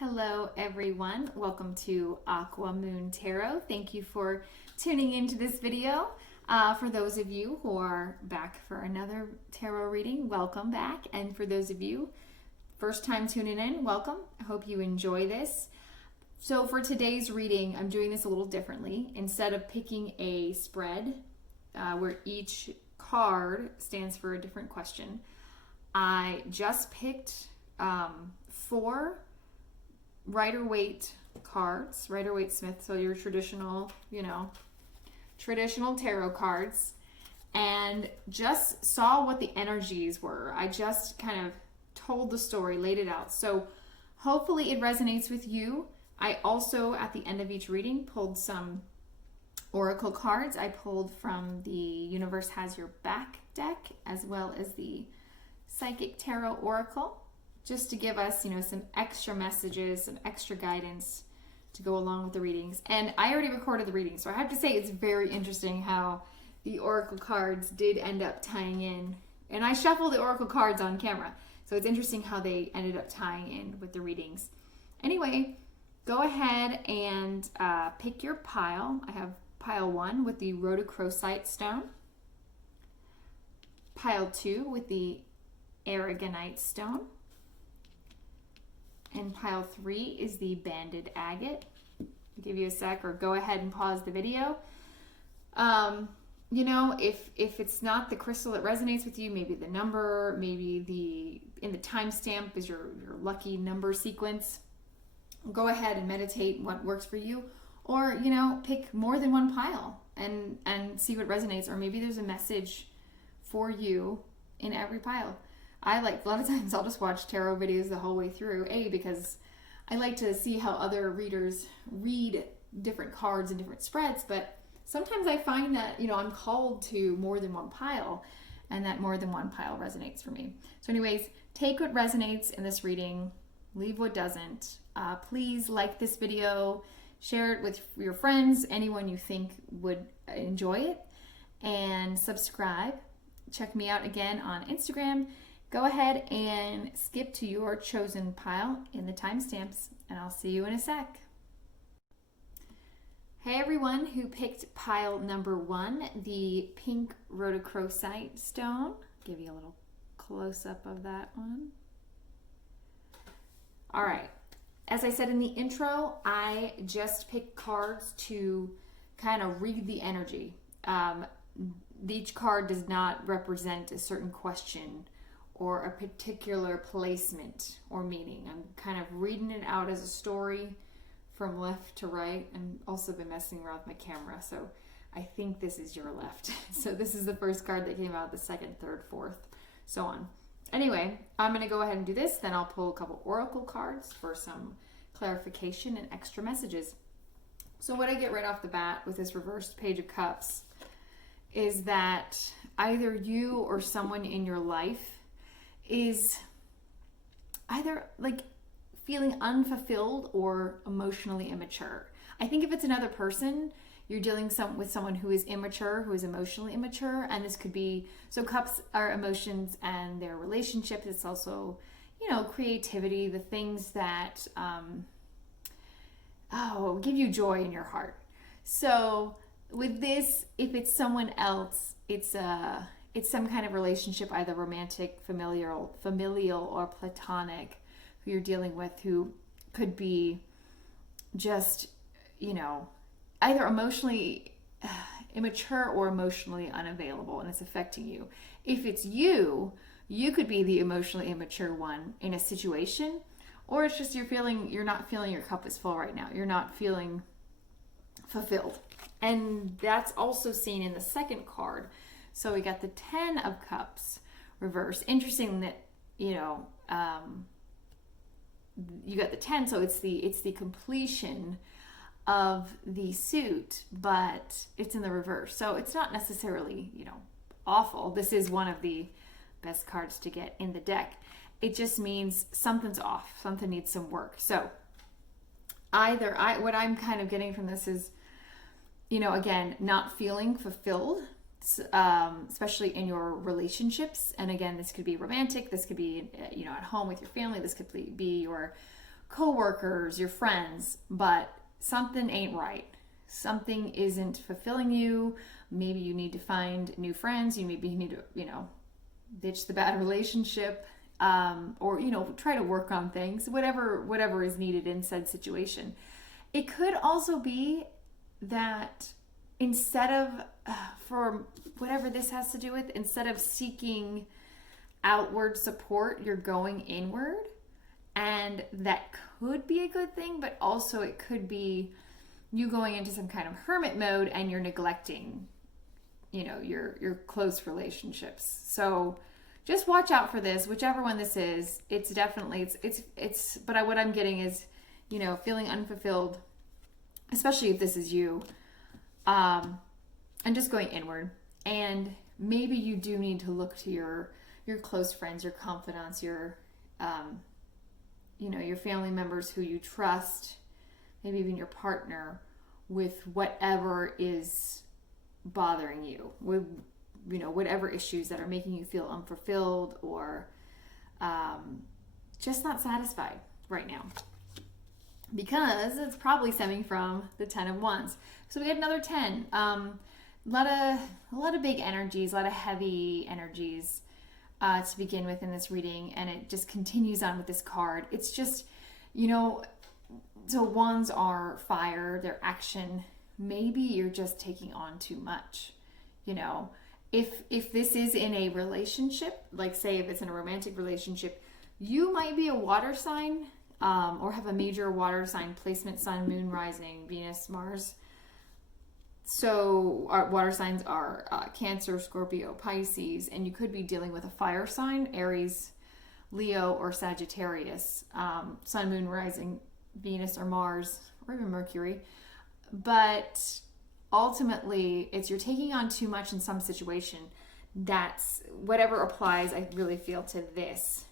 Hello everyone, welcome to Aqua Moon Tarot. Thank you for tuning into this video. For those of you who are back for another tarot reading, welcome back. And for those of you first time tuning in, welcome. I hope you enjoy this. So for today's reading, I'm doing this a little differently. Instead of picking a spread where each card stands for a different question, I just picked 4 Rider-Waite cards, Rider-Waite-Smith, so your traditional, traditional tarot cards, and just saw what the energies were. I just kind of told the story, laid it out. So hopefully it resonates with you. I also, at the end of each reading, pulled some oracle cards. I pulled from the Universe Has Your Back deck, as well as the Psychic Tarot Oracle, just to give us, some extra messages, some extra guidance to go along with the readings. And I already recorded the reading, so I have to say it's very interesting how the oracle cards did end up tying in. And I shuffled the oracle cards on camera, so it's interesting how they ended up tying in with the readings. Anyway, go ahead and pick your pile. I have pile 1 with the Rhodochrosite stone, pile 2 with the Aragonite stone, and pile 3 is the banded agate. I'll give you a sec, or go ahead and pause the video. If it's not the crystal that resonates with you, maybe the number, maybe in the timestamp is your lucky number sequence. Go ahead and meditate what works for you, or pick more than one pile and see what resonates, or maybe there's a message for you in every pile. A lot of times I'll just watch tarot videos the whole way through, because I like to see how other readers read different cards and different spreads, but sometimes I find that, I'm called to more than one pile, and that more than one pile resonates for me. So anyways, take what resonates in this reading, leave what doesn't. Please like this video, share it with your friends, anyone you think would enjoy it, and subscribe. Check me out again on Instagram. Go ahead and skip to your chosen pile in the timestamps, and I'll see you in a sec. Hey everyone who picked pile number 1, the pink Rhodochrosite stone. Give you a little close-up of that one. All right, as I said in the intro, I just picked cards to kind of read the energy. Each card does not represent a certain question or a particular placement or meaning. I'm kind of reading it out as a story from left to right, and also been messing around with my camera, so I think this is your left. So this is the first card that came out, the second, third, fourth, so on. Anyway, I'm going to go ahead and do this, then I'll pull a couple oracle cards for some clarification and extra messages. So what I get right off the bat with this reversed Page of Cups is that either you or someone in your life is either feeling unfulfilled or emotionally immature. I think if it's another person, you're dealing with someone who is immature, who is emotionally immature, and this could be, so cups are emotions and their relationships. It's also, creativity, the things that give you joy in your heart. So with this, if it's someone else, it's some kind of relationship, either romantic, familial, or platonic, who you're dealing with, who could be just, either emotionally immature or emotionally unavailable, and it's affecting you. If it's you could be the emotionally immature one in a situation, or it's just you're not feeling your cup is full right now. You're not feeling fulfilled. And that's also seen in the second card. So we got the 10 of Cups reversed. Interesting that, you got the 10, so it's the completion of the suit, but it's in the reverse. So it's not necessarily, awful. This is one of the best cards to get in the deck. It just means something's off. Something needs some work. So what I'm kind of getting from this is, again, not feeling fulfilled, especially in your relationships. And again, this could be romantic. This could be, at home with your family. This could be your coworkers, your friends, but something ain't right. Something isn't fulfilling you. Maybe you need to find new friends. Maybe you need to, ditch the bad relationship, or, try to work on things, whatever is needed in said situation. It could also be that instead of, for whatever this has to do with, instead of seeking outward support, you're going inward. And that could be a good thing, but also it could be you going into some kind of hermit mode and you're neglecting, your close relationships. So just watch out for this, whichever one this is. It's definitely, but what I'm getting is, feeling unfulfilled, especially if this is you, and just going inward. And maybe you do need to look to your close friends, your confidants, your family members who you trust, maybe even your partner, with whatever is bothering you, with whatever issues that are making you feel unfulfilled or just not satisfied right now, because it's probably stemming from the 10 of Wands. So we had another 10. A lot of big energies, a lot of heavy energies to begin with in this reading, and it just continues on with this card. It's just, so Wands are fire, they're action. Maybe you're just taking on too much. If this is in a relationship, like say if it's in a romantic relationship, you might be a water sign, or have a major water sign placement, sun, moon, rising, Venus, Mars. So our water signs are Cancer, Scorpio, Pisces, and you could be dealing with a fire sign, Aries, Leo, or Sagittarius, sun, moon, rising, Venus, or Mars, or even Mercury. But ultimately, it's you're taking on too much in some situation. That's whatever applies, I really feel, to this.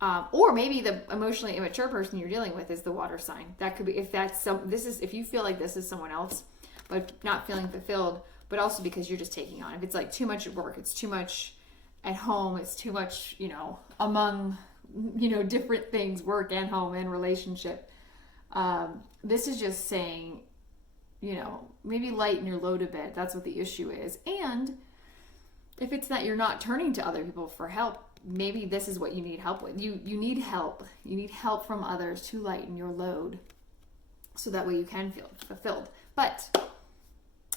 Or maybe the emotionally immature person you're dealing with is the water sign. That could be, if you feel like this is someone else, but not feeling fulfilled, but also because you're just taking on. If it's like too much at work, it's too much at home, it's too much, among, different things, work and home and relationship. This is just saying, maybe lighten your load a bit. That's what the issue is. And if it's that you're not turning to other people for help, maybe this is what you need help with. You need help. You need help from others to lighten your load, so that way you can feel fulfilled. But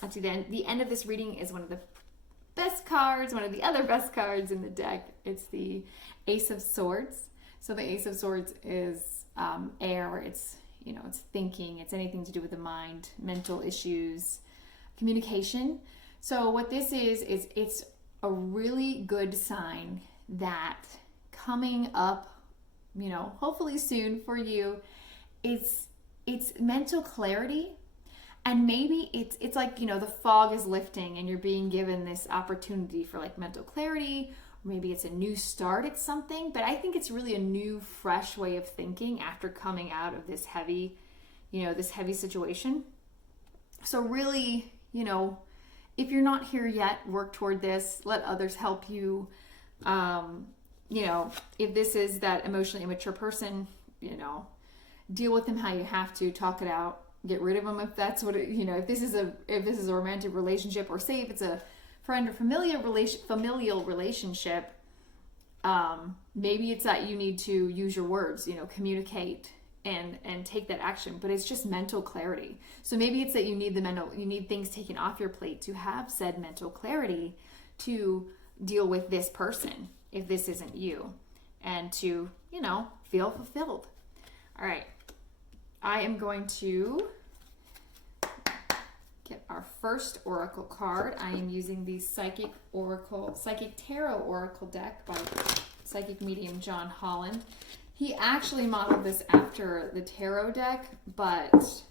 at the end of this reading is one of the best cards, one of the other best cards in the deck. It's the Ace of Swords. So the Ace of Swords is air. It's it's thinking. It's anything to do with the mind, mental issues, communication. So what this is it's a really good sign that coming up, hopefully soon for you, it's mental clarity. And maybe it's like, the fog is lifting and you're being given this opportunity for like mental clarity. Maybe it's a new start at something, but I think it's really a new, fresh way of thinking after coming out of this heavy, this heavy situation. So really, if you're not here yet, work toward this, let others help you. If this is that emotionally immature person, deal with them how you have to, talk it out, get rid of them if that's what if this is a romantic relationship, or say if it's a friend or familial relationship, maybe it's that you need to use your words, communicate and take that action, but it's just mental clarity. So maybe it's that you need things taken off your plate to have said mental clarity to deal with this person if this isn't you, and to feel fulfilled. All right, I am going to get our first oracle card. I am using the Psychic Tarot Oracle deck by psychic medium John Holland. He actually modeled this after the tarot deck, but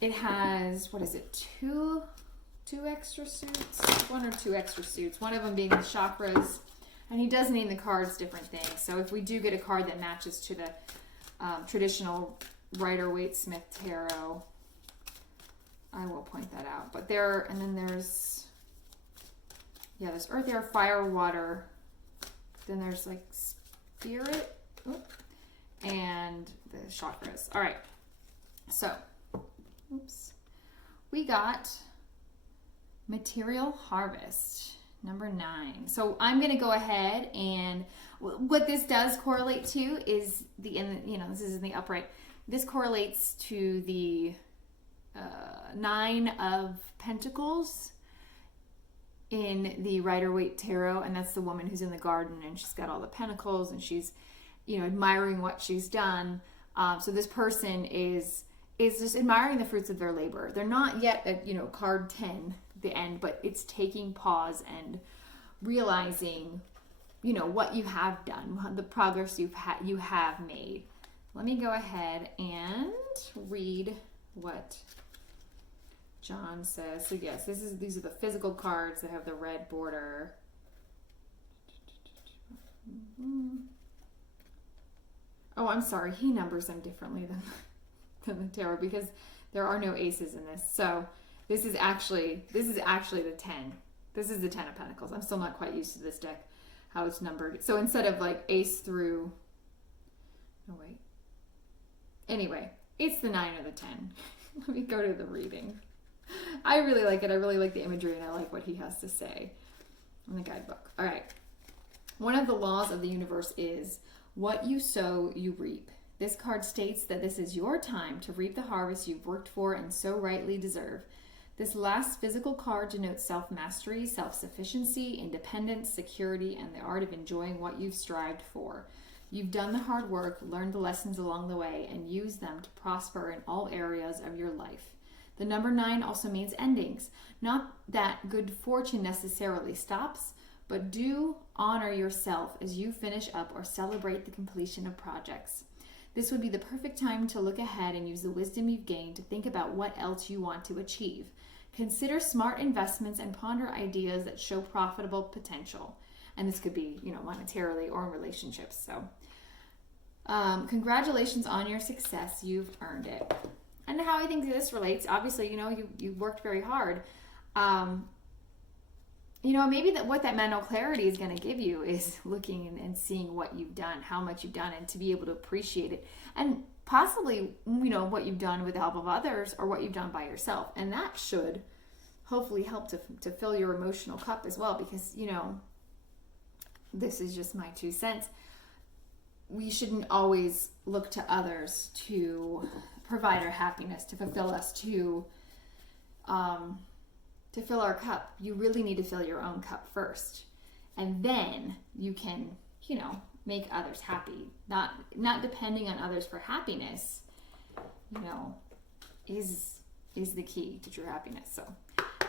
it has, two extra suits? One or two extra suits. One of them being the chakras, and he does name the cards different things. So if we do get a card that matches to the traditional Rider-Waite-Smith Tarot, I will point that out. But there's earth, air, fire, water. Then there's like spirit, and the chakras. All right. So, oops. We got material harvest, number 9. So I'm going to go ahead, and what this does correlate to is this is in the upright. This correlates to the 9 of Pentacles in the Rider-Waite Tarot, and that's the woman who's in the garden, and she's got all the pentacles, and she's, admiring what she's done. So this person is just admiring the fruits of their labor. They're not yet at, card 10, the end, but it's taking pause and realizing, what you have done, the progress you have made. Let me go ahead and read what John says. So yes, these are the physical cards that have the red border. Oh, I'm sorry. He numbers them differently than the tarot, because there are no aces in this. So this is actually the 10. This is the 10 of Pentacles. I'm still not quite used to this deck, how it's numbered. So instead of like ace through, oh wait. Anyway, it's the 9 or the 10. Let me go to the reading. I really like it. I really like the imagery, and I like what he has to say in the guidebook. All right. One of the laws of the universe is what you sow, you reap. This card states that this is your time to reap the harvest you've worked for and so rightly deserve. This last physical card denotes self-mastery, self-sufficiency, independence, security, and the art of enjoying what you've strived for. You've done the hard work, learned the lessons along the way, and used them to prosper in all areas of your life. The number 9 also means endings. Not that good fortune necessarily stops, but do honor yourself as you finish up or celebrate the completion of projects. This would be the perfect time to look ahead and use the wisdom you've gained to think about what else you want to achieve. Consider smart investments and ponder ideas that show profitable potential. And this could be, monetarily or in relationships. So, congratulations on your success. You've earned it. And how I think this relates, obviously, you worked very hard. Maybe what that mental clarity is going to give you is looking and seeing what you've done, how much you've done, and to be able to appreciate it. And possibly, what you've done with the help of others or what you've done by yourself. And that should hopefully help to fill your emotional cup as well, because, this is just my 2 cents. We shouldn't always look to others to provide our happiness, to fulfill us, to fill our cup. You really need to fill your own cup first, and then you can, make others happy. Not depending on others for happiness, is the key to true happiness. So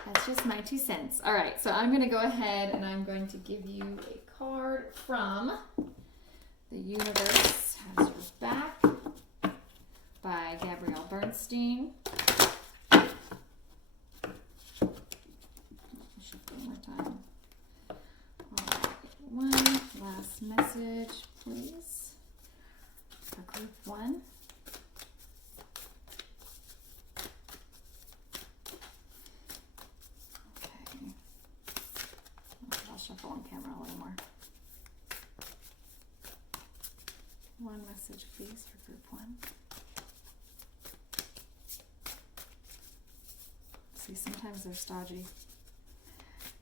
that's just my 2 cents. All right, so I'm going to go ahead and I'm going to give you a card from The Universe Has Your Back by Gabrielle Bernstein. One more time. All right, one last message, please, for group 1. Okay. I'll shuffle on camera a little more. One message, please, for group 1. See, sometimes they're stodgy.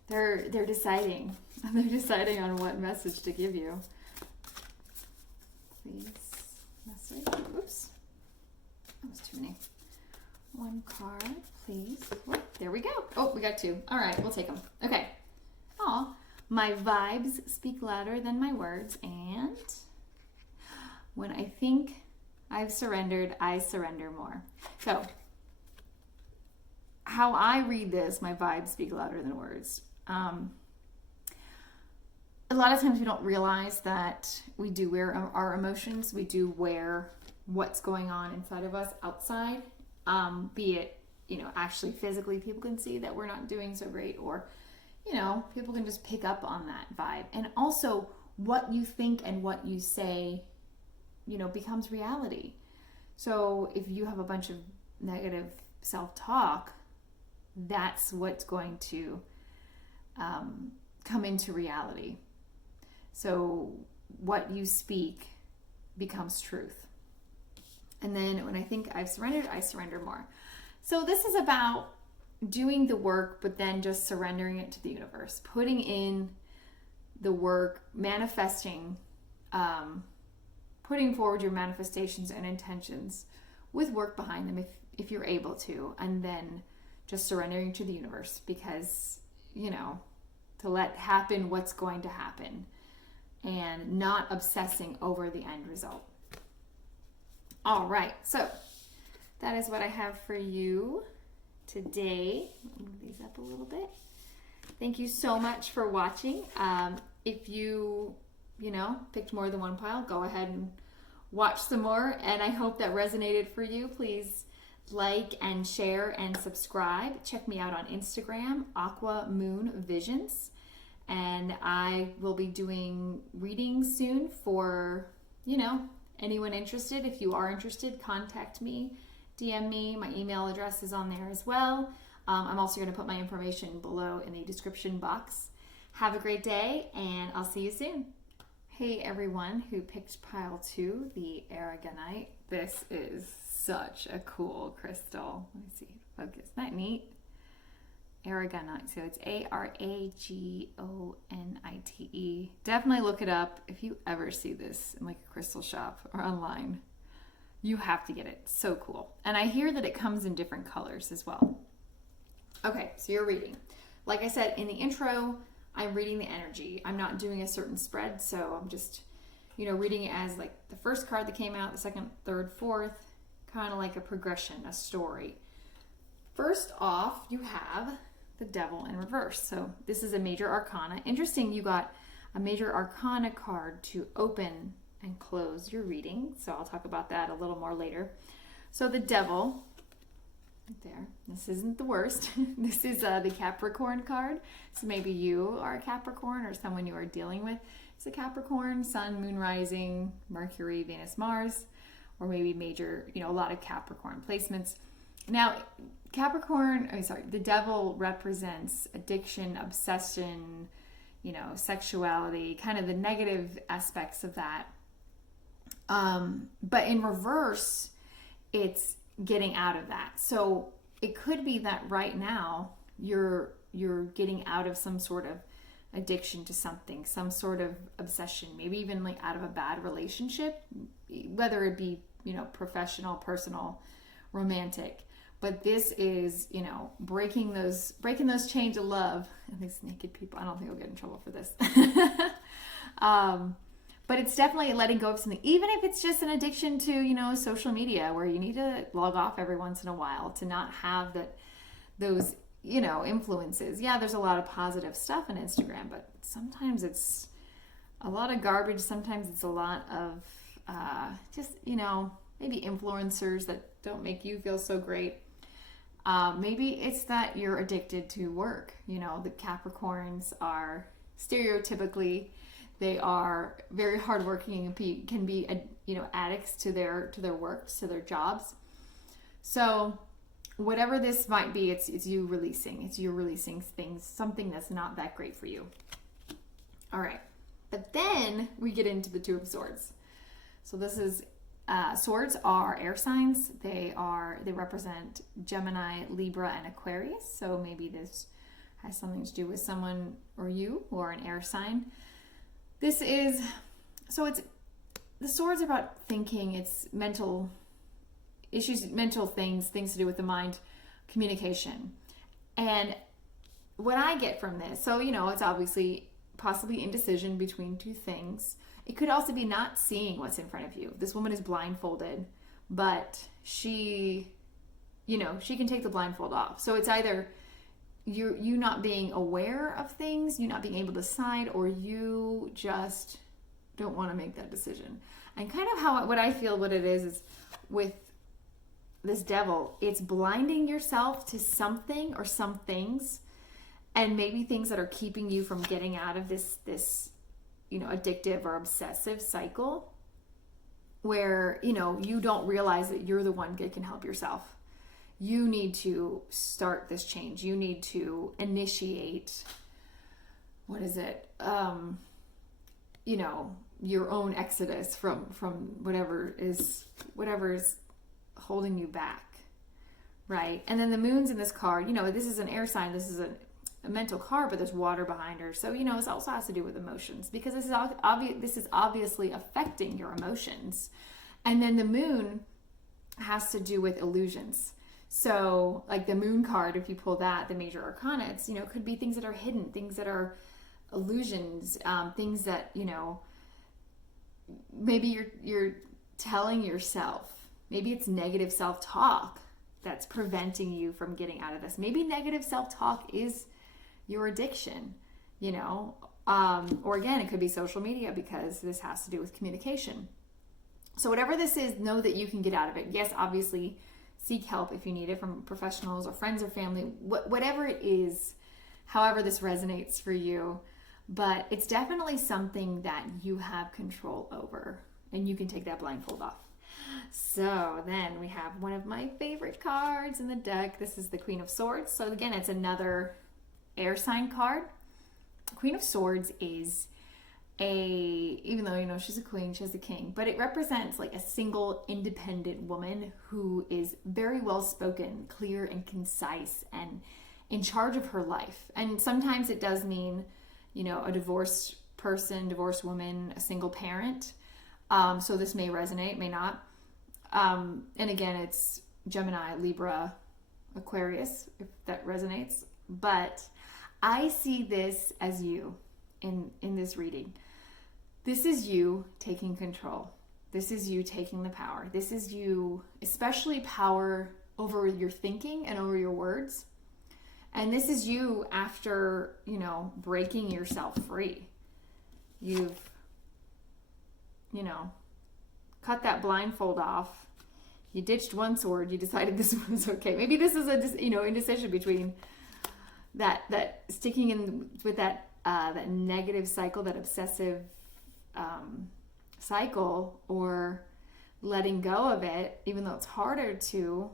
They're deciding. They're deciding on what message to give you. Please, message. Oops. That was too many. One card, please. Oh, there we go. Oh, we got 2. All right, we'll take them. Okay. Aw, my vibes speak louder than my words, and when I think I've surrendered, I surrender more. So, how I read this, my vibes speak louder than words. A lot of times we don't realize that we do wear our emotions. We do wear what's going on inside of us outside, be it, actually physically people can see that we're not doing so great, or, people can just pick up on that vibe. And also what you think and what you say, becomes reality. So if you have a bunch of negative self-talk, that's what's going to come into reality. So what you speak becomes truth. And then when I think I've surrendered, I surrender more. So this is about doing the work, but then just surrendering it to the universe, putting in the work, manifesting, putting forward your manifestations and intentions with work behind them if you're able to, and then just surrendering to the universe because, you know, to let happen what's going to happen and not obsessing over the end result. All right, so that is what I have for you today. I'll move these up a little bit. Thank you so much for watching. If you picked more than one pile, go ahead and watch some more. And I hope that resonated for you. Please like and share and subscribe. Check me out on Instagram, aquamoonvisions. And I will be doing readings soon for, anyone interested. If you are interested, contact me, DM me. My email address is on there as well. I'm also going to put my information below in the description box. Have a great day, and I'll see you soon. Hey everyone who picked pile 2, the Aragonite. This is such a cool crystal. Let me see, focus. Isn't that neat? Aragonite. So it's Aragonite. Definitely look it up if you ever see this in like a crystal shop or online. You have to get it. So cool. And I hear that it comes in different colors as well. Okay, so you're reading. Like I said in the intro, I'm reading the energy. I'm not doing a certain spread, so I'm just, reading it as like the first card that came out, the second, third, fourth, kind of like a progression, a story. First off, you have the Devil in reverse. So this is a major arcana. Interesting, you got a major arcana card to open and close your reading. So I'll talk about that a little more later. So the Devil, right there. This isn't the worst. This is the Capricorn card. So maybe you are a Capricorn or someone you are dealing with is a Capricorn, Sun, Moon, Rising, Mercury, Venus, Mars, or maybe major, a lot of Capricorn placements. Now, the Devil represents addiction, obsession, sexuality, kind of the negative aspects of that. But in reverse, it's getting out of that. So it could be that right now you're getting out of some sort of addiction to something, some sort of obsession, maybe even like out of a bad relationship, whether it be, professional, personal, romantic. But this is, breaking those chains of love. And these naked people, I don't think I'll get in trouble for this. But it's definitely letting go of something, even if it's just an addiction to, social media where you need to log off every once in a while to not have those, influences. Yeah, there's a lot of positive stuff on Instagram, but sometimes it's a lot of garbage. Sometimes it's a lot of just, maybe influencers that don't make you feel so great. Maybe it's that you're addicted to work. The Capricorns are stereotypically, they are very hardworking and can be addicts to their work, to their jobs. So whatever this might be, it's you releasing. It's you releasing things, something that's not that great for you. All right. But then we get into the Two of Swords. So this is swords are air signs. They represent Gemini, Libra, and Aquarius. So maybe this has something to do with someone or you who are an air sign. The swords are about thinking. It's mental issues, mental things to do with the mind, communication. And what I get from this, so, it's obviously possibly indecision between two things. It could also be not seeing what's in front of you. This woman is blindfolded, but she can take the blindfold off. So it's either you not being aware of things, you not being able to decide, or you just don't want to make that decision. And kind of what I feel what it is with this Devil, it's blinding yourself to something or some things, and maybe things that are keeping you from getting out of this addictive or obsessive cycle where, you don't realize that you're the one that can help yourself. You need to start this change. You need to initiate, your own exodus from whatever is holding you back, right? And then the moon's in this card, you know, this is an air sign, this is a mental card, but there's water behind her. So, you know, it also has to do with emotions, because this is obviously affecting your emotions. And then the moon has to do with illusions. So like the moon card, if you pull that, the major arcana, it's, you know, it could be things that are hidden, things that are illusions, things that, you know, maybe you're telling yourself, maybe it's negative self-talk that's preventing you from getting out of this. Maybe negative self-talk is your addiction, you know, or again, it could be social media, because this has to do with communication. So whatever this is, know that you can get out of it. Yes, obviously, seek help if you need it from professionals or friends or family, whatever it is, however this resonates for you. But it's definitely something that you have control over, and you can take that blindfold off. So then we have one of my favorite cards in the deck. This is the Queen of Swords. So again, it's another air sign card. Queen of Swords is even though, you know, she's a queen, she's a king, but it represents like a single independent woman who is very well spoken, clear and concise, and in charge of her life. And sometimes it does mean, you know, a divorced person, divorced woman, a single parent. So this may resonate, may not. And again, it's Gemini, Libra, Aquarius, if that resonates. But I see this as you in this reading. This is you taking control. This is you taking the power. This is you, especially power over your thinking and over your words. And this is you after, you know, breaking yourself free. You've, you know, cut that blindfold off. You ditched one sword. You decided this one was okay. Maybe this is a, you know, indecision between that sticking in with that negative cycle, that obsessive cycle, or letting go of it, even though it's harder to,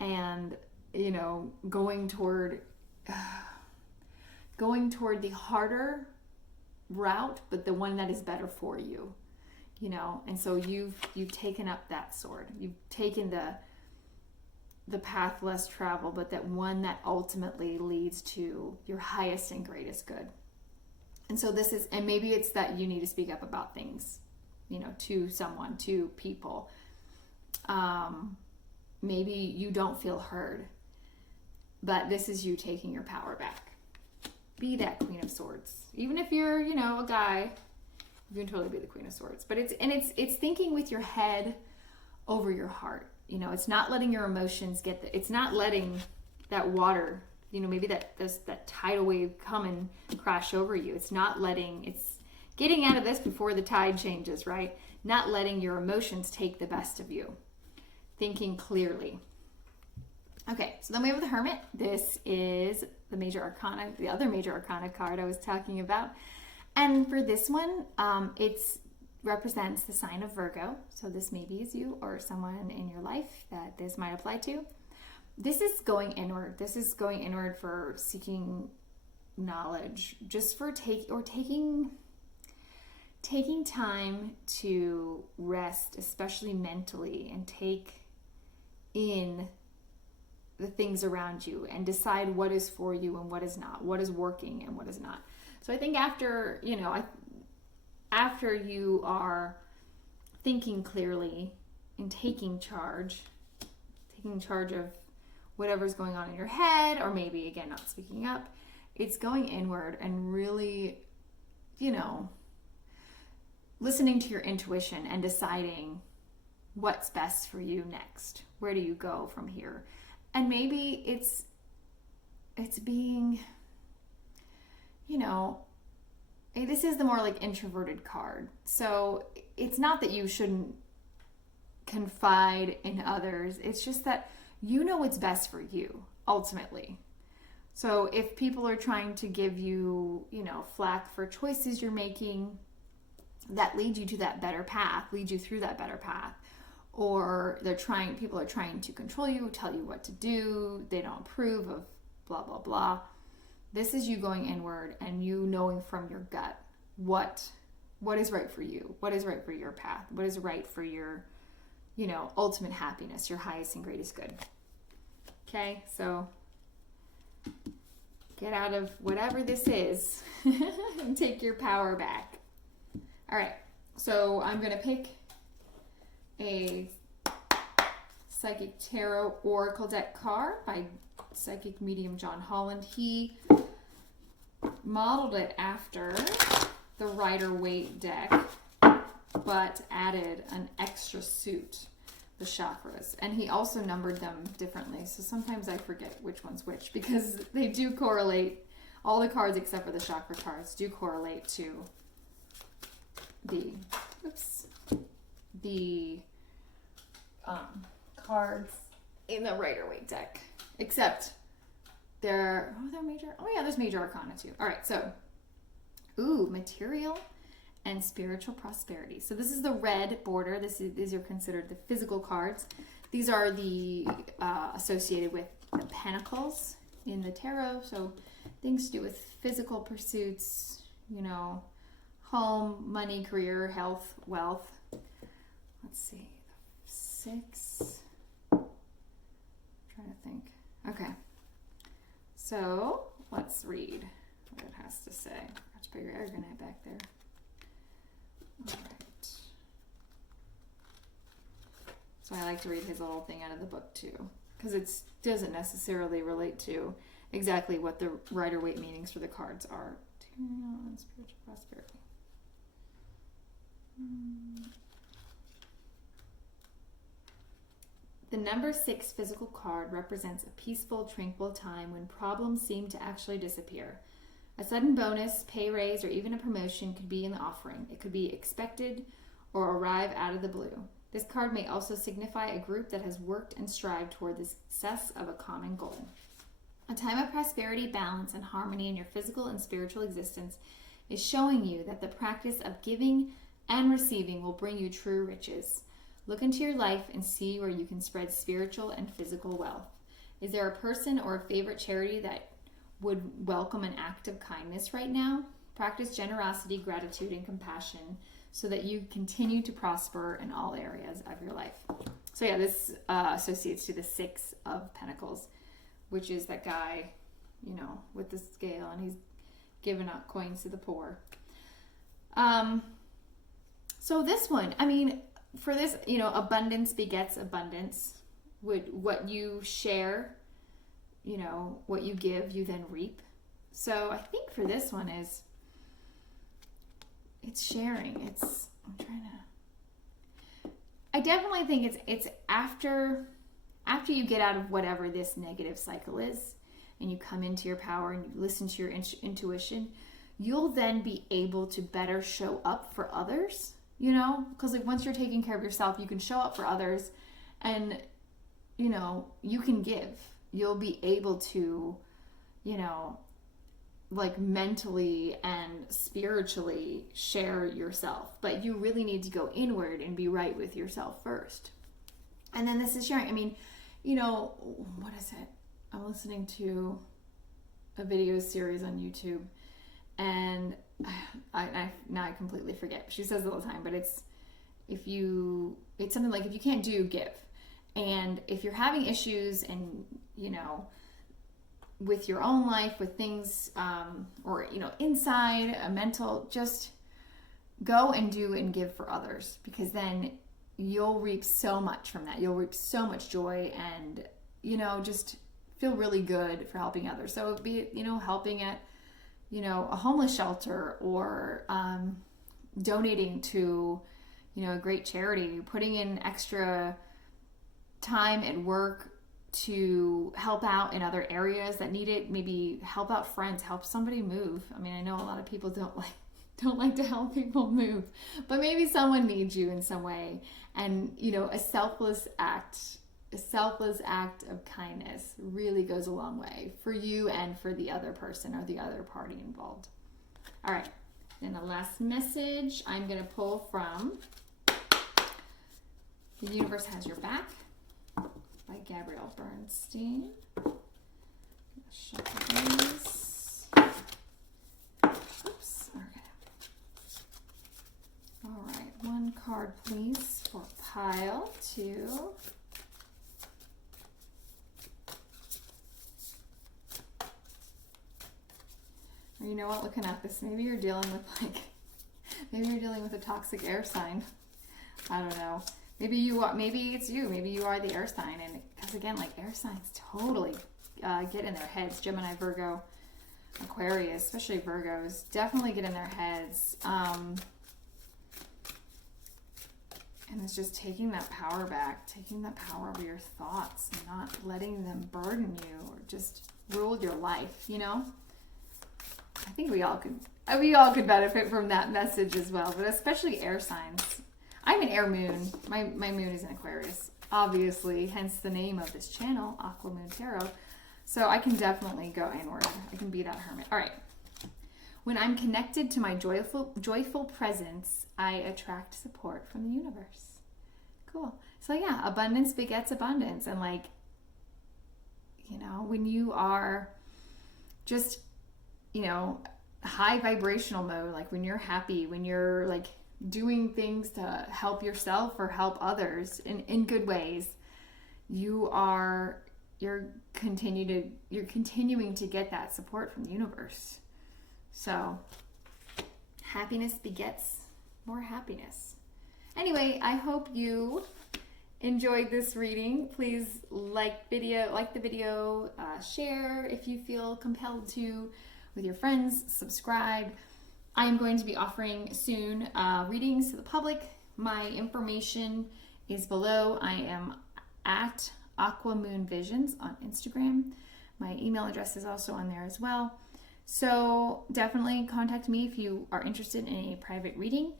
and, you know, going toward the harder route, but the one that is better for you, you know. And so you've taken up that sword. You've taken the path less traveled, but that one that ultimately leads to your highest and greatest good. And so this is, and maybe it's that you need to speak up about things, you know, to someone, to people. Maybe you don't feel heard, but this is you taking your power back. Be that Queen of Swords. Even if you're, you know, a guy, you can totally be the Queen of Swords. But it's thinking with your head over your heart. You know, it's not letting your emotions it's not letting that water, you know, maybe that tidal wave come and crash over you. It's getting out of this before the tide changes, right? Not letting your emotions take the best of you. Thinking clearly. Okay, so then we have the Hermit. This is the major arcana, the other major arcana card I was talking about. And for this one, it represents the sign of Virgo. So this maybe is you or someone in your life that this might apply to. This is going inward. This is going inward for seeking knowledge, just for taking time to rest, especially mentally, and take in the things around you and decide what is for you and what is not, what is working and what is not. So I think after you are thinking clearly and taking charge of whatever's going on in your head, or maybe again not speaking up, it's going inward and really, you know, listening to your intuition and deciding what's best for you next. Where do you go from here? And maybe it's being, you know, this is the more like introverted card. So it's not that you shouldn't confide in others. It's just that you know what's best for you, ultimately. So if people are trying to give you, you know, flack for choices you're making that lead you to that better path, lead you through that better path, or people are trying to control you, tell you what to do, they don't approve of blah, blah, blah. This is you going inward and you knowing from your gut what is right for you, what is right for your path, what is right for your you know, ultimate happiness, your highest and greatest good. Okay, so get out of whatever this is and take your power back. All right, so I'm going to pick a Psychic Tarot Oracle deck card by Psychic Medium John Holland. He modeled it after the Rider-Waite deck, but added an extra suit, the chakras. And he also numbered them differently. So sometimes I forget which one's which, because they do correlate. All the cards except for the chakra cards do correlate to the, cards in the Rider-Waite deck. Except they're major. Oh yeah, there's major arcana too. All right, so, material and spiritual prosperity. So this is the red border. These are considered the physical cards. These are the associated with the pentacles in the tarot. So things to do with physical pursuits, you know, home, money, career, health, wealth. Let's see, 6. I'm trying to think. Okay. So let's read what it has to say. Let's put your Aragonite back there. All right. So I like to read his little thing out of the book too, because it doesn't necessarily relate to exactly what the Rider-Waite meanings for the cards are. Material and spiritual prosperity. The number 6 physical card represents a peaceful, tranquil time when problems seem to actually disappear. A sudden bonus, pay raise, or even a promotion could be in the offering. It could be expected or arrive out of the blue. This card may also signify a group that has worked and strived toward the success of a common goal. A time of prosperity, balance, and harmony in your physical and spiritual existence is showing you that the practice of giving and receiving will bring you true riches. Look into your life and see where you can spread spiritual and physical wealth. Is there a person or a favorite charity that would welcome an act of kindness right now? Practice generosity, gratitude, and compassion so that you continue to prosper in all areas of your life. So yeah, this associates to the 6 of Pentacles, which is that guy, you know, with the scale, and he's giving out coins to the poor. So this one, I mean, for this, you know, abundance begets abundance. What you share, you know, what you give, you then reap. So I think for this one it's sharing. I definitely think it's after you get out of whatever this negative cycle is, and you come into your power and you listen to your intuition, you'll then be able to better show up for others, you know, because like once you're taking care of yourself, you can show up for others, and, you know, you can give. You'll be able to, you know, like mentally and spiritually share yourself, but you really need to go inward and be right with yourself first. And then this is sharing. I mean, you know, what is it? I'm listening to a video series on YouTube, and now I completely forget. She says it all the time, but it's something like, if you can't do, give. And if you're having issues and, you know, with your own life, with things, or, you know, inside a mental, just go and do and give for others, because then you'll reap so much from that. You'll reap so much joy and, you know, just feel really good for helping others. So be it, you know, helping at, you know, a homeless shelter, or donating to, you know, a great charity, putting in extra time at work to help out in other areas that need it, maybe help out friends, help somebody move. I mean, I know a lot of people don't like to help people move, but maybe someone needs you in some way. And, you know, a selfless act of kindness really goes a long way for you and for the other person or the other party involved. All right, then the last message I'm going to pull from The Universe Has Your Back by Gabrielle Bernstein. Shuffle these. Oops. Okay. All right. One card, please, for pile too. Or you know what, looking at this, maybe you're dealing with maybe you're dealing with a toxic air sign. I don't know. Maybe it's you. Maybe you are the air sign. And because again, like air signs totally get in their heads. Gemini, Virgo, Aquarius, especially Virgos, definitely get in their heads. And it's just taking that power back, taking that power over your thoughts, and not letting them burden you or just rule your life, you know? I think we all could benefit from that message as well, but especially air signs. I'm an air moon. My moon is in Aquarius, obviously, hence the name of this channel, Aqua Moon Tarot. So I can definitely go inward. I can be that hermit. All right. When I'm connected to my joyful presence, I attract support from the universe. Cool. So yeah, abundance begets abundance. And like, you know, when you are just, you know, high vibrational mode, like when you're happy, when you're like doing things to help yourself or help others in good ways, you're continuing to get that support from the universe. So happiness begets more happiness. Anyway, I hope you enjoyed this reading. Please like the video, share if you feel compelled to with your friends, subscribe. I am going to be offering soon readings to the public. My information is below. I am at Aqua Moon Visions on Instagram. My email address is also on there as well. So definitely contact me if you are interested in a private reading,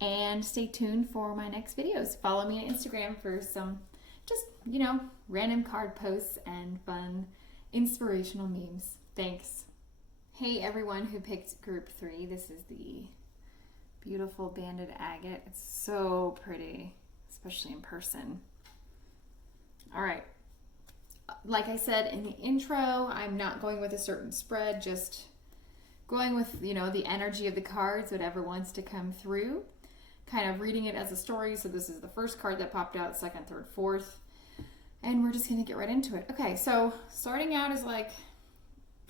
and stay tuned for my next videos. Follow me on Instagram for some just, you know, random card posts and fun inspirational memes. Thanks. Hey everyone who picked group 3. This is the beautiful banded agate. It's so pretty, especially in person. All right. Like I said in the intro, I'm not going with a certain spread, just going with, you know, the energy of the cards, whatever wants to come through. Kind of reading it as a story. So this is the first card that popped out, second, third, fourth. And we're just going to get right into it. Okay, so starting out is like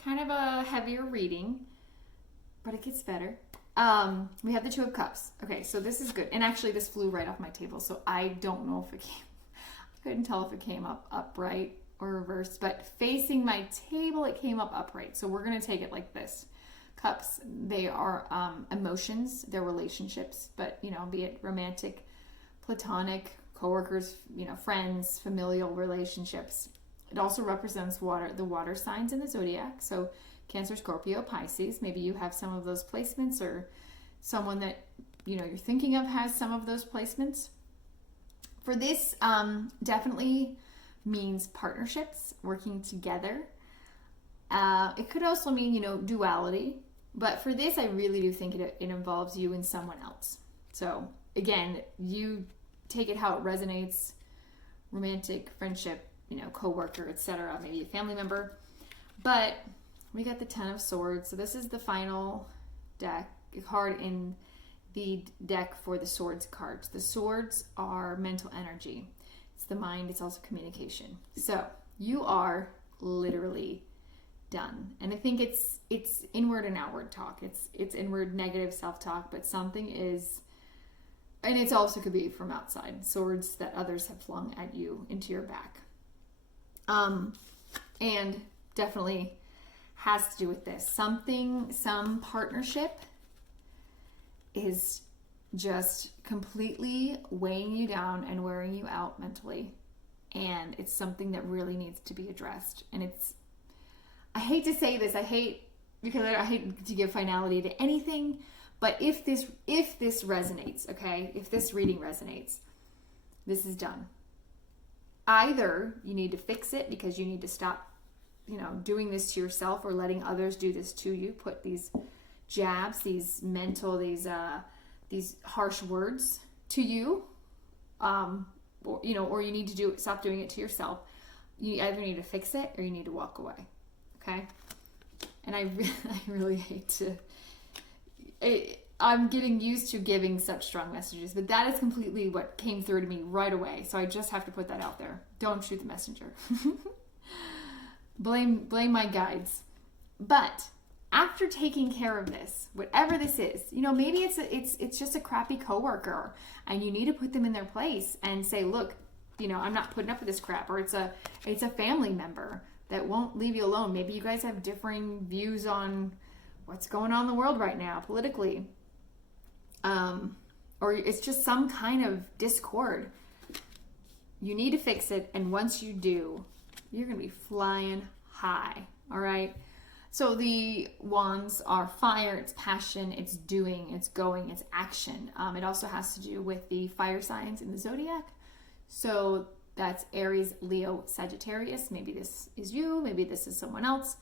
kind of a heavier reading, but it gets better. We have the Two of Cups. Okay, so this is good. And actually this flew right off my table, so I don't know if it came, I couldn't tell if it came up upright or reversed, but facing my table, it came up upright. So we're going to take it like this. Cups, they are emotions, they're relationships, but, you know, be it romantic, platonic, coworkers, you know, friends, familial relationships. It also represents the water signs in the zodiac. So Cancer, Scorpio, Pisces. Maybe you have some of those placements, or someone that, you know, you're thinking of has some of those placements. For this, definitely means partnerships, working together. It could also mean, you know, duality. But for this, I really do think it involves you and someone else. So again, you take it how it resonates. Romantic, friendship, you know, coworker, etc., maybe a family member. But we got the Ten of Swords. So this is the final card in the deck for the Swords cards. The Swords are mental energy. It's the mind. It's also communication. So you are literally done. And I think it's inward and outward talk. It's inward negative self-talk, but something is, and it also could be from outside, swords that others have flung at you into your back. And definitely has to do with this. Some partnership is just completely weighing you down and wearing you out mentally. And it's something that really needs to be addressed. And I hate to say this, because I hate to give finality to anything, but if this resonates, okay, if this reading resonates, this is done. Either you need to fix it because you need to stop, you know, doing this to yourself or letting others do this to you, put these jabs, these mental, these harsh words to you, or, you know, or you need to stop doing it to yourself. You either need to fix it or you need to walk away. Okay. And I really hate to, I'm getting used to giving such strong messages, but that is completely what came through to me right away. So I just have to put that out there. Don't shoot the messenger. Blame my guides. But after taking care of this, whatever this is, you know, maybe it's just a crappy coworker and you need to put them in their place and say, look, you know, I'm not putting up with this crap. Or it's a family member that won't leave you alone. Maybe you guys have differing views on what's going on in the world right now politically. Or it's just some kind of discord. You need to fix it, and once you do, you're going to be flying high, all right? So the wands are fire, it's passion, it's doing, it's going, it's action. It also has to do with the fire signs in the zodiac. So that's Aries, Leo, Sagittarius. Maybe this is you, maybe this is someone else.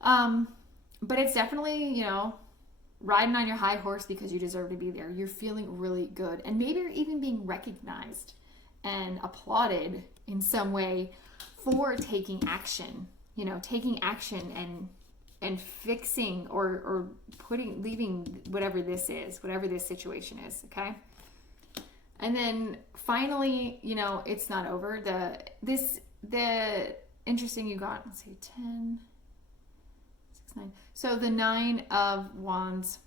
But it's definitely, you know, riding on your high horse because you deserve to be there. You're feeling really good. And maybe you're even being recognized and applauded in some way for taking action. You know, taking action and fixing or leaving whatever this is, whatever this situation is, okay? And then finally, you know, it's not over. The interesting you got, let's see, 10, 6, 9. So the 9 of Wands,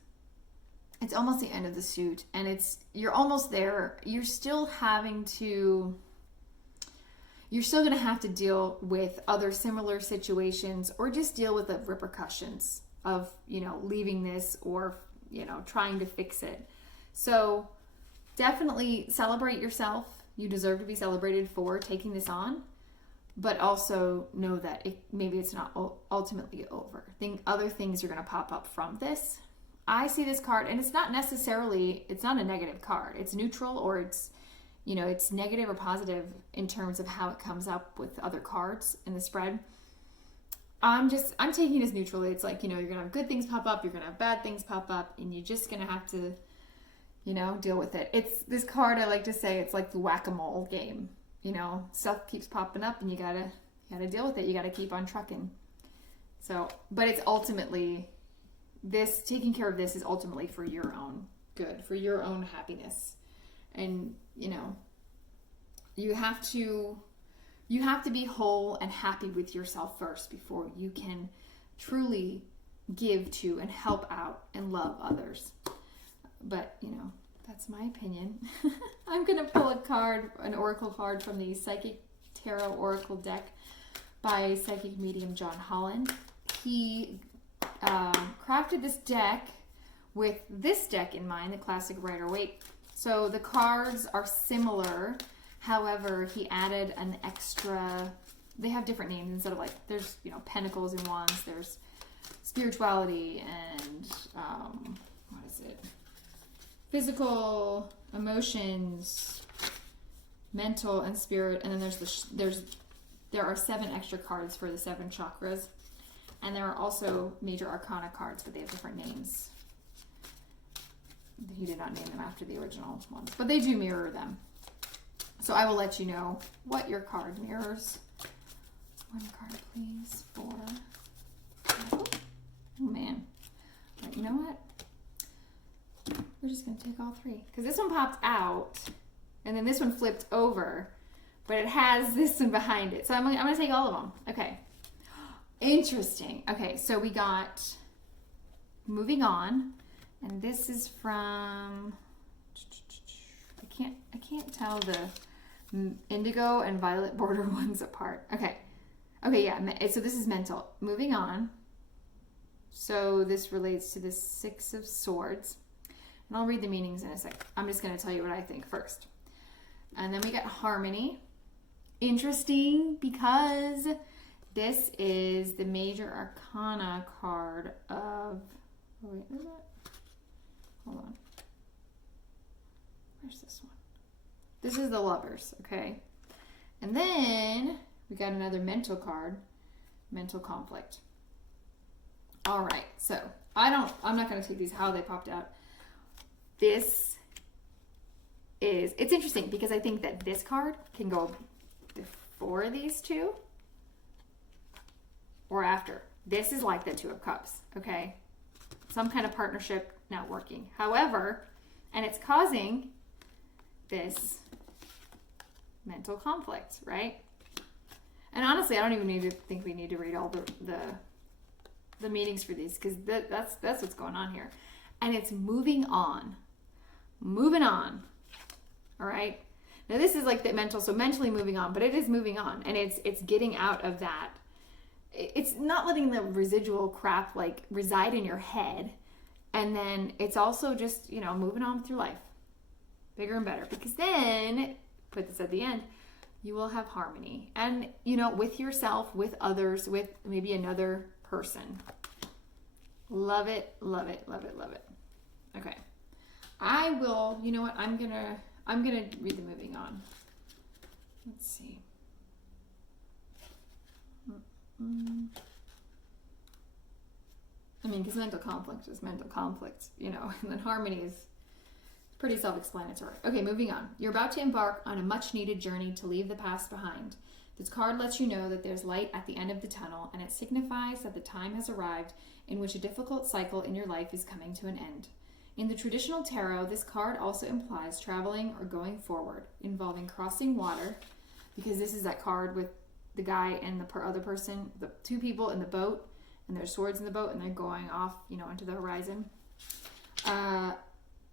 it's almost the end of the suit, and you're almost there. You're still going to have to deal with other similar situations, or just deal with the repercussions of, you know, leaving this, or, you know, trying to fix it. So definitely celebrate yourself. You deserve to be celebrated for taking this on, but also know that maybe it's not ultimately over. Other things are going to pop up from this. I see this card, and it's not a negative card. It's neutral, or it's, you know, it's negative or positive in terms of how it comes up with other cards in the spread. I'm taking it as neutrally. It's like, you know, you're going to have good things pop up, you're going to have bad things pop up, and you're just going to have to, you know, deal with it. It's this card, I like to say, it's like the whack-a-mole game. You know, stuff keeps popping up, and you gotta deal with it. You gotta keep on trucking. So, but it's ultimately, taking care of this is ultimately for your own good, for your own happiness. And, you know, you have to be whole and happy with yourself first before you can truly give to and help out and love others. But, you know, that's my opinion. I'm going to pull an oracle card from the Psychic Tarot Oracle deck by psychic medium John Holland. He crafted this deck with this deck in mind, the classic Rider-Waite. So the cards are similar. However, he added an extra, they have different names instead of, like, there's, you know, pentacles and wands, there's spirituality and, what is it? Physical, emotions, mental, and spirit. And then there are 7 extra cards for the 7 chakras. And there are also major arcana cards, but they have different names. He did not name them after the original ones, but they do mirror them. So I will let you know what your card mirrors. One card, please, for... Oh, man. All right, you know what? We're just going to take all 3. Because this one popped out, and then this one flipped over, but it has this one behind it. So I'm going to take all of them. Okay. Interesting. Okay, so we got Moving On, and this is from... I can't tell the indigo and violet border ones apart. Okay, yeah, so this is mental. Moving On. So this relates to the 6 of Swords. And I'll read the meanings in a sec. I'm just going to tell you what I think first. And then we got Harmony. Interesting, because this is the major arcana card of... Oh, wait, is it? Hold on. Where's this one? This is the Lovers, okay? And then we got another mental card, Mental Conflict. All right, so I'm not going to take these how they popped out. It's interesting because I think that this card can go before these two or after. This is like the 2 of Cups, okay? some kind of partnership not working. However, and it's causing this mental conflict, right? And honestly, I don't even think we need to read all the meanings for these, because that's what's going on here. And it's moving on. All right. Now this is like the mental, so mentally moving on, but it is moving on, and it's getting out of that. It's not letting the residual crap like reside in your head, and then it's also just, you know, moving on through life, bigger and better, because then, put this at the end, you will have harmony, and, you know, with yourself, with others, with maybe another person. Love it, love it, love it, love it. Okay, I will. You know what? I'm gonna read the moving on. Let's see. I mean, because mental conflict is mental conflict, you know, and then harmony is pretty self-explanatory. Okay, moving on. You're about to embark on a much-needed journey to leave the past behind. This card lets you know that there's light at the end of the tunnel, and it signifies that the time has arrived in which a difficult cycle in your life is coming to an end. In the traditional tarot, this card also implies traveling or going forward, involving crossing water, because this is that card with the guy and the other person, the two people in the boat, and there's swords in the boat, and they're going off, you know, into the horizon.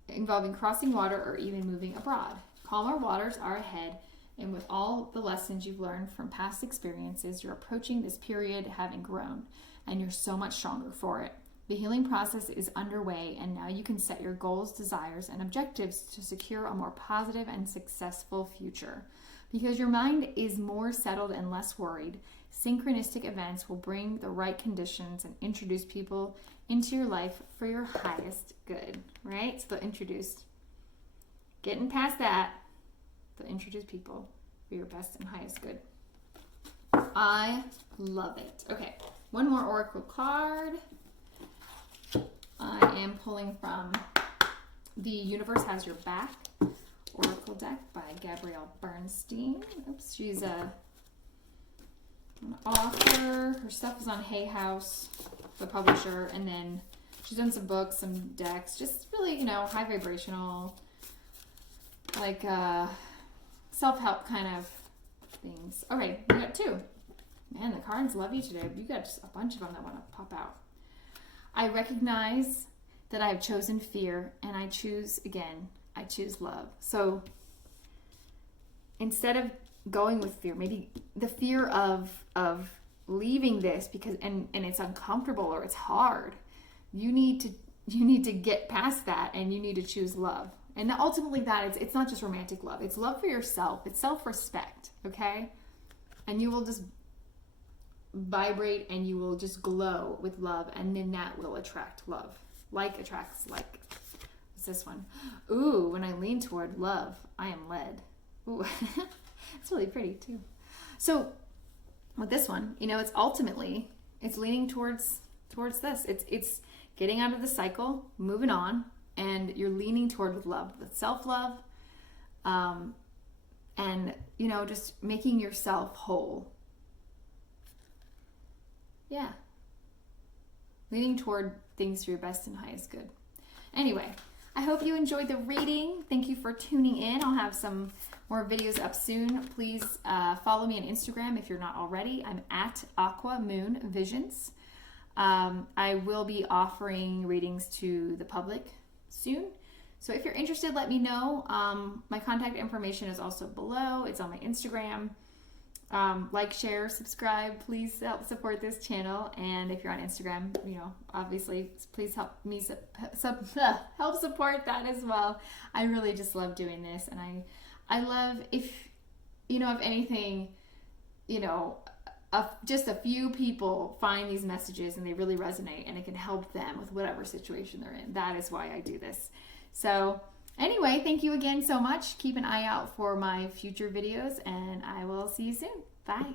Involving crossing water or even moving abroad. Calmer waters are ahead, and with all the lessons you've learned from past experiences, you're approaching this period having grown, and you're so much stronger for it. The healing process is underway, and now you can set your goals, desires, and objectives to secure a more positive and successful future. Because your mind is more settled and less worried, synchronistic events will bring the right conditions and introduce people into your life for your highest good, right? So they'll introduce, getting past that, they'll introduce people for your best and highest good. I love it. Okay, one more oracle card. I am pulling from The Universe Has Your Back Oracle deck by Gabrielle Bernstein. Oops, she's an author. Her stuff is on Hay House, the publisher, and then she's done some books, some decks, just really, you know, high vibrational, like self-help kind of things. Okay, we got two. Man, the cards love you today. You got just a bunch of them that want to pop out. I recognize that I have chosen fear, and I choose love. So instead of going with fear, maybe the fear of leaving this because and it's uncomfortable or it's hard, you need to get past that, and you need to choose love. And ultimately that it's not just romantic love, it's love for yourself, it's self-respect, okay? And you will just vibrate, and you will just glow with love, and then that will attract love. Like attracts like. What's this one? Ooh, when I lean toward love, I am led. Ooh, it's really pretty too. So with this one, you know, it's ultimately, it's leaning towards this. It's getting out of the cycle, moving on, and you're leaning toward with love, with self-love, and, you know, just making yourself whole. Yeah. Leaning toward things for your best and highest good. Anyway, I hope you enjoyed the reading. Thank you for tuning in. I'll have some more videos up soon. Please follow me on Instagram if you're not already. I'm at aquamoonvisions. I will be offering readings to the public soon. So if you're interested, let me know. My contact information is also below. It's on my Instagram. Like, share, subscribe. Please help support this channel. And if you're on Instagram, you know, obviously, please help me help support that as well. I really just love doing this, and I love if anything, you know, just a few people find these messages and they really resonate, and it can help them with whatever situation they're in. That is why I do this. So anyway, thank you again so much. Keep an eye out for my future videos, and I will see you soon. Bye.